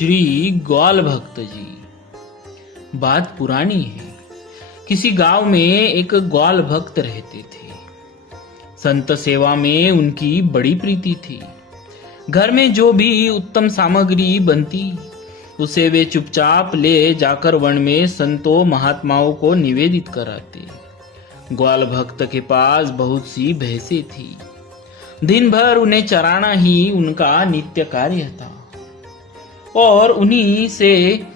श्री ग्वाल भक्त जी। बात पुरानी है। किसी गांव में एक ग्वाल भक्त रहते थे। संत सेवा में उनकी बड़ी प्रीति थी। घर में जो भी उत्तम सामग्री बनती उसे वे चुपचाप ले जाकर वन में संतों महात्माओं को निवेदित कराते। ग्वाल भक्त के पास बहुत सी भैंसें थी। दिन भर उन्हें चराना ही उनका नित्य कार्य था और उन्हीं से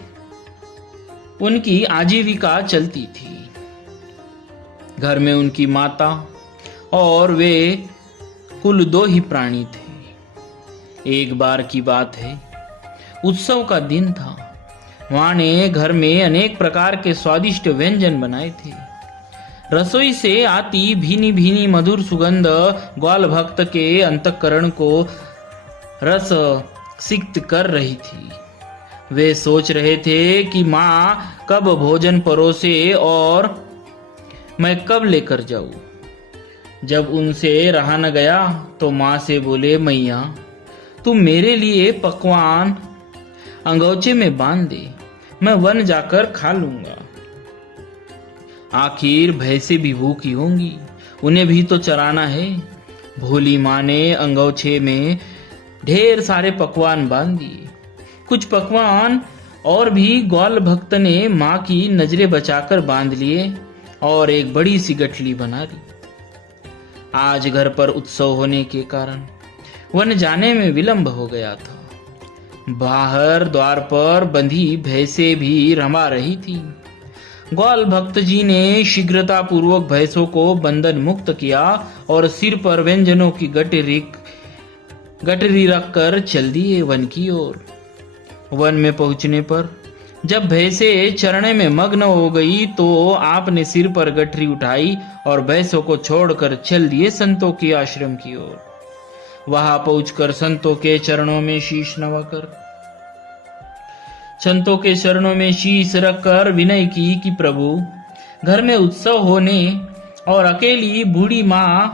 उनकी आजीविका चलती थी। घर में उनकी माता और वे कुल दो ही प्राणी थे। एक बार की बात है, उत्सव का दिन था। मां ने घर में अनेक प्रकार के स्वादिष्ट व्यंजन बनाए थे। रसोई से आती भीनी भीनी मधुर सुगंध ग्वाल भक्त के अंतःकरण को रस सिक्त कर रही थी। वे सोच रहे थे कि मां कब भोजन परोसे और मैं कब लेकर जाऊं। जब उनसे रहा न गया तो मां से बोले, मैया तुम मेरे लिए पकवान अंगोचे में बांध दे, मैं वन जाकर खा लूंगा। आखिर भैंसे भी भूखी होंगी, उन्हें भी तो चराना है। भोली मां ने अंगोछे में ढेर सारे पकवान बांध दिए। कुछ पकवान और भी ग्वाल भक्त ने मां की नजरें बचाकर बांध लिए और एक बड़ी सी गठली बना ली। आज घर पर उत्सव होने के कारण वन जाने में विलंब हो गया था। बाहर द्वार पर बंधी भैंसें भी रमा रही थी। ग्वाल भक्त जी ने शीघ्रता पूर्वक भैंसों को बंधन मुक्त किया और सिर पर व्यंजनों की गठरी रखकर चल दिए वन की ओर। वन में पहुंचने पर जब भैंसें चरने में मग्न हो गई तो आपने सिर पर गठरी उठाई और भैंसों को छोड़कर चल दिए संतों के आश्रम की ओर। वहां पहुंचकर संतों के चरणों में शीश रखकर विनय की कि प्रभु, घर में उत्सव होने और अकेली बूढ़ी मां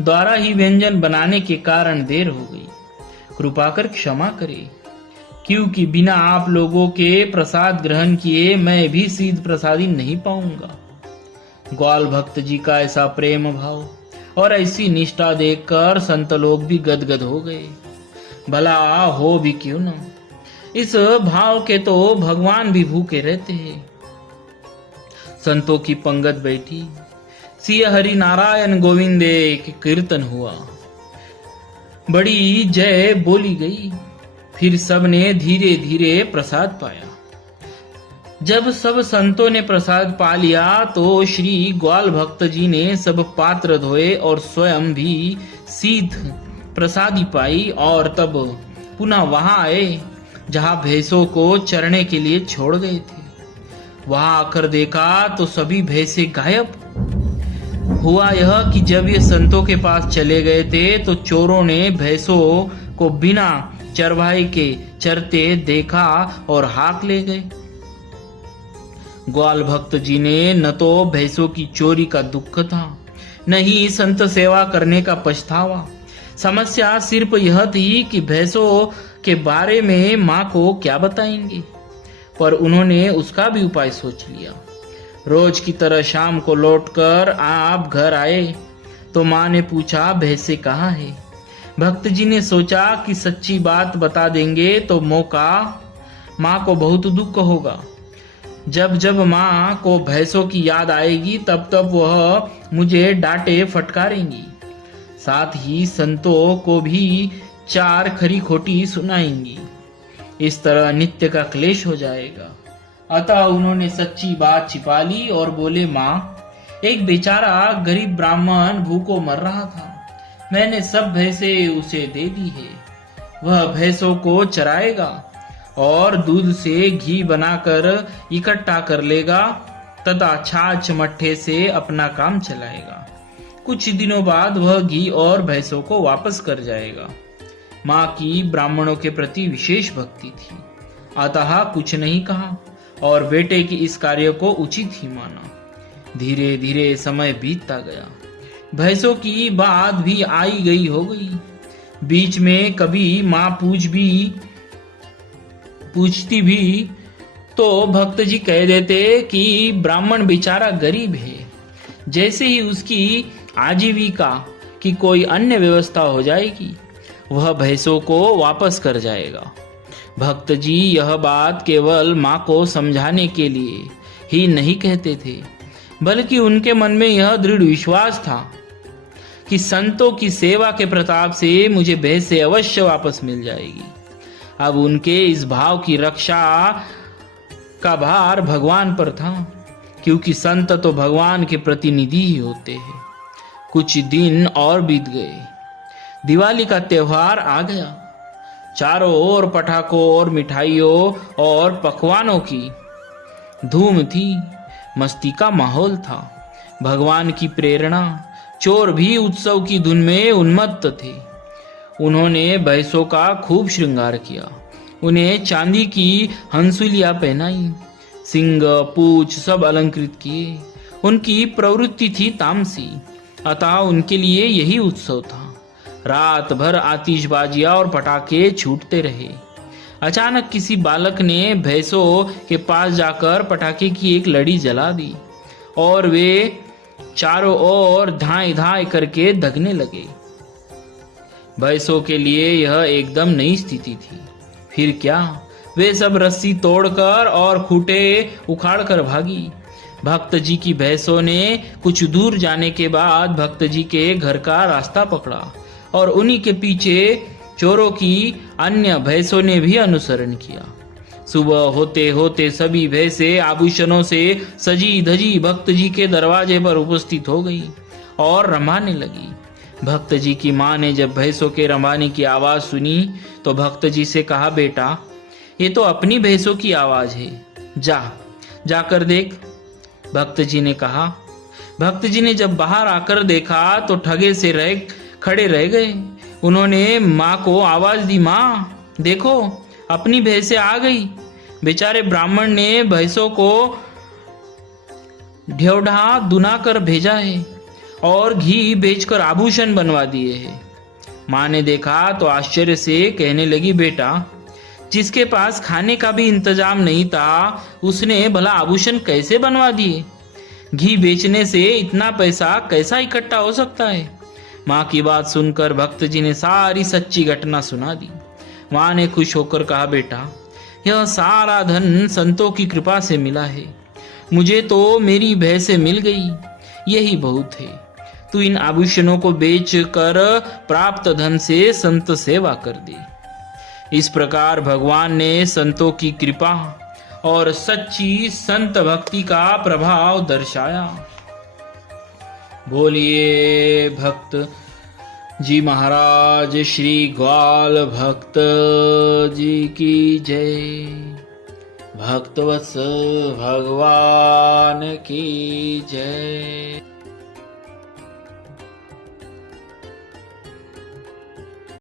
द्वारा ही व्यंजन बनाने के कारण देर हो गई, कृपा कर क्षमा करे, क्योंकि बिना आप लोगों के प्रसाद ग्रहण किए मैं भी सिद्ध प्रसादी नहीं पाऊंगा। ग्वाल भक्त जी का ऐसा प्रेम भाव और ऐसी निष्ठा देखकर संत लोग भी गदगद हो गए। भला हो भी क्यों न, इस भाव के तो भगवान भी भूखे रहते हैं। संतों की पंगत बैठी, सिय हरि नारायण गोविंदे के कीर्तन हुआ, बड़ी जय बोली गई। फिर सबने धीरे धीरे प्रसाद पाया। जब सब संतों ने प्रसाद पा लिया तो श्री ग्वाल भक्त जी ने सब पात्र धोए और स्वयं भी सीध प्रसादी पाई और तब पुनः वहां आए जहां भैंसों को चरने के लिए छोड़ गए थे। वहां आकर देखा तो सभी भैंसे गायब। हुआ यह कि जब ये संतों के पास चले गए थे तो चोरों ने भैंसों को बिना चरवाहे के चरते देखा और हाक ले गए। ग्वाल भक्त जी ने न तो भैंसों की चोरी का दुख था, न ही संत सेवा करने का पछतावा। समस्या सिर्फ यह थी कि भैंसों के बारे में मां को क्या बताएंगे, पर उन्होंने उसका भी उपाय सोच लिया। रोज की तरह शाम को लौटकर आप घर आए तो मां ने पूछा, भैंसे कहाँ है? भक्त जी ने सोचा कि सच्ची बात बता देंगे तो मां को बहुत दुख होगा। जब जब मां को भैंसों की याद आएगी तब तब वह मुझे डांटे फटकारेंगी, साथ ही संतों को भी चार खरी खोटी सुनाएंगी। इस तरह नित्य का क्लेश हो जाएगा। अतः उन्होंने सच्ची बात छिपा ली और बोले, मां, एक बेचारा गरीब ब्राह्मण भूखों मर रहा था, मैंने सब भैंसें उसे दे दी है। वह भैंसों को चराएगा और दूध से घी बनाकर इकट्ठा कर लेगा तथा छाछ मट्ठे से अपना काम चलाएगा। कुछ दिनों बाद वह घी और भैंसों को वापस कर जाएगा। मां की ब्राह्मणों के प्रति विशेष भक्ति थी, अतः कुछ नहीं कहा और बेटे की इस कार्य को उचित ही माना। धीरे धीरे समय बीतता गया। भैंसों की बात भी आई गई हो गई। बीच में कभी माँ पूछ भी पूछती भी तो भक्त जी कह देते कि ब्राह्मण बेचारा गरीब है, जैसे ही उसकी आजीविका की कोई अन्य व्यवस्था हो जाएगी वह भैंसों को वापस कर जाएगा। भक्त जी यह बात केवल माँ को समझाने के लिए ही नहीं कहते थे, बल्कि उनके मन में यह दृढ़ विश्वास था कि संतों की सेवा के प्रताप से मुझे भैंसें अवश्य वापस मिल जाएगी। अब उनके इस भाव की रक्षा का भार भगवान पर था, क्योंकि संत तो भगवान के प्रतिनिधि ही होते हैं। कुछ दिन और बीत गए, दिवाली का त्योहार आ गया। चारों ओर पटाखों और मिठाइयों और पकवानों की धूम थी, मस्ती का माहौल था। भगवान की प्रेरणा चोर भी उत्सव की धुन में उन्मत्त थे। उन्होंने भैंसों का खूब श्रृंगार किया, उन्हें चांदी की हंसुलियां पहनाई, सिंग पूछ सब अलंकृत किए। उनकी प्रवृत्ति थी तामसी, अतः उनके लिए यही उत्सव था। रात भर आतिशबाजियां और पटाखे छूटते रहे। अचानक किसी बालक ने भैंसों के पास जाकर पटाखे की एक लड़ी जला दी और वे चारों ओर धाए धाए करके दगने लगे। भैंसों के लिए यह एकदम नई स्थिति थी। फिर क्या, वे सब रस्सी तोड़कर और खूंटे उखाड़कर भागी। भक्त जी की भैंसों ने कुछ दूर जाने के बाद भक्त जी के घर का रास्ता पकड़ा और उन्हीं के पीछे चोरों की अन्य भैंसों ने भी अनुसरण किया। सुबह होते होते सभी भैंसें आभूषणों से सजी धजी भक्त जी के दरवाजे पर उपस्थित हो गई और रमाने लगी। भक्त जी की माँ ने जब भैंसों के रमाने की आवाज सुनी तो भक्त जी से कहा, बेटा ये तो अपनी भैंसों की आवाज है, जाकर देख। भक्त जी ने कहा। भक्त जी ने जब बाहर आकर देखा तो ठगे से खड़े रह गए। उन्होंने माँ को आवाज दी, माँ देखो अपनी भैंसें आ गई। बेचारे ब्राह्मण ने भैंसों को ढेवढ़ा दुना कर भेजा है और घी बेचकर आभूषण बनवा दिए हैं। माँ ने देखा तो आश्चर्य से कहने लगी, बेटा जिसके पास खाने का भी इंतजाम नहीं था उसने भला आभूषण कैसे बनवा दिए? घी बेचने से इतना पैसा कैसा इकट्ठा हो सकता है? माँ की बात सुनकर भक्त जी ने सारी सच्ची घटना सुना दी। माँ ने खुश होकर कहा, बेटा यह सारा धन संतों की कृपा से मिला है, मुझे तो मेरी भैंसें मिल गई, यही बहुत है। तू इन आभूषणों को बेच कर प्राप्त धन से संत सेवा कर दे। इस प्रकार भगवान ने संतों की कृपा और सच्ची संत भक्ति का प्रभाव दर्शाया। बोलिए भक्त जी महाराज श्री ग्वाल भक्त जी की जय। भक्तवत्सल भगवान की जय।